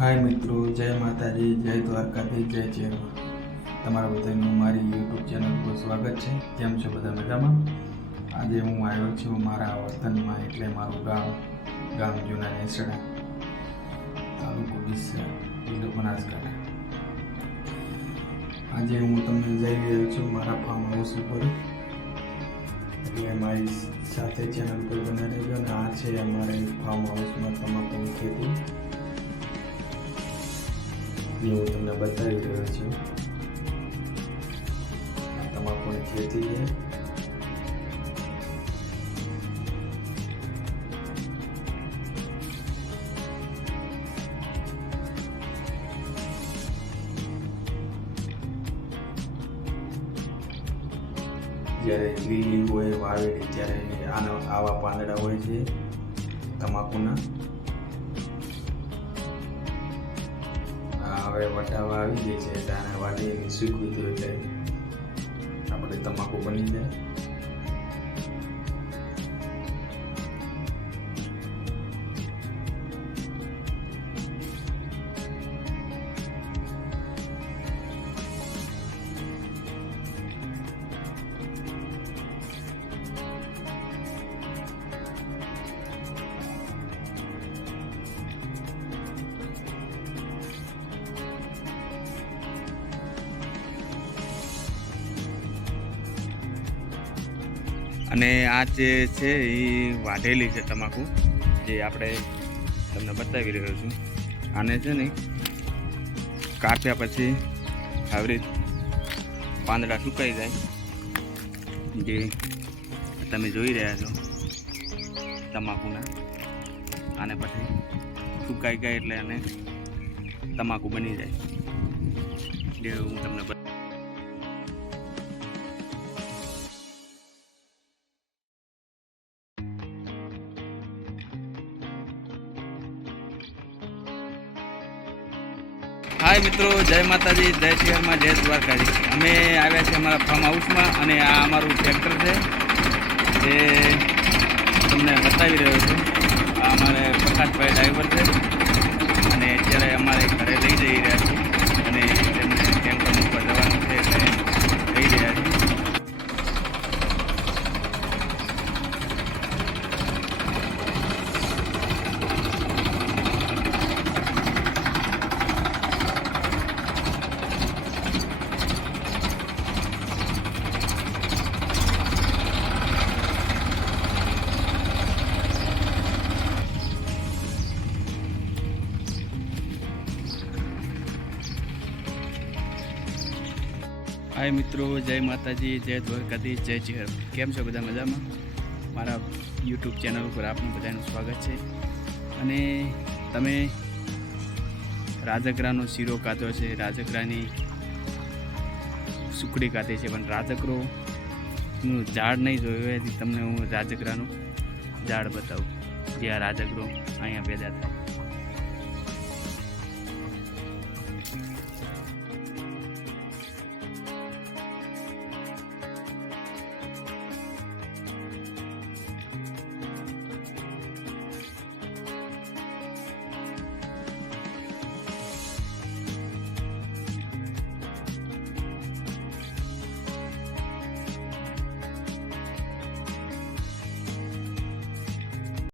હાય મિત્રો, જય માતાજી, જય દ્વારકાથી જય ચેરમાં તમારા બધાનું મારી યુટ્યુબ ચેનલ પર સ્વાગત છે. કેમ છો બધા મજામાં? આજે હું આવ્યો છું મારા વતનમાં એટલે મારું ગામ ગામ જૂના નેસડા, તાલુકો ડીસા, જિલ્લો બનાસકાંઠા. આજે હું તમને જઈ રહ્યો છું મારા ફાર્મ હાઉસ ઉપર. એટલે મારી સાથે ચેનલ પર બનાવી ગયો અને આ છે અમારે ફાર્મ હાઉસમાં તમાકુની ખેતી જે તમને બતાવી રહ્યો છું. તમાકુની ખેતી છે જ્યારે લીલી હોય વાવેલી ત્યારે આના આવા પાંદડા હોય છે, તમાકુના. હવે વટાવા આવી જાય છે એટલે આને વાડી એની સૂકવી દો એટલે આપણે તમાકુ બની જાય. અને આ જે છે એ વાઢેલી છે તમાકુ, જે આપણે તમને બતાવી રહ્યો છું. આને છે ને કાપ્યા પછી આવી પાંદડા સુકાઈ જાય. જે તમે જોઈ રહ્યા છો તમાકુના. આને પછી સુકાઈ ગયા એટલે આને તમાકુ બની જાય. જે હું તમને હાય મિત્રો, જય માતાજી, જય શહેરમાં જય દ્વારકાજી અમે આવ્યા છીએ અમારા ફાર્મ હાઉસમાં અને આ અમારું ટ્રેક્ટર છે, જે તમને બતાવી રહ્યો છું. આ અમારે હાય મિત્રો, જય માતાજી, જય દ્વારકાધીશ જય જીહર. કેમ છો બધા મજામાં? મારા યુટ્યુબ ચેનલ ઉપર આપનું બધાનું સ્વાગત છે. અને તમે રાજકરાનો શીરો કાઢો છે રાજકરાની સુકડી કાઢી છે, પણ રાજકરો નું ઝાડ નહીં જોયું હોય તમને હું રાજકરાનું ઝાડ બતાવું, જે આ રાજકરો અહીંયા પેદા થાય.